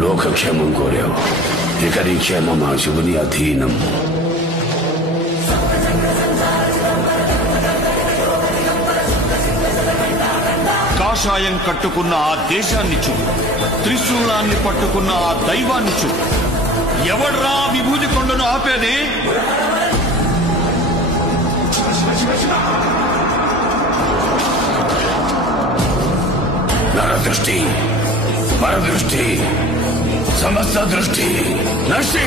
లోకక్షేమం కోరావు. ఇక నీ క్షేమం ఆ శివుని అధీనం. కాషాయం కట్టుకున్న ఆ దేశాన్ని చూడు, త్రిశూలాన్ని పట్టుకున్న ఆ దైవాన్ని చూడు. ఎవడ్రా విభూతి కొండను ఆపేది? నరదృష్టి, పరదృష్టి, సమస్త దృష్టి నష్టి.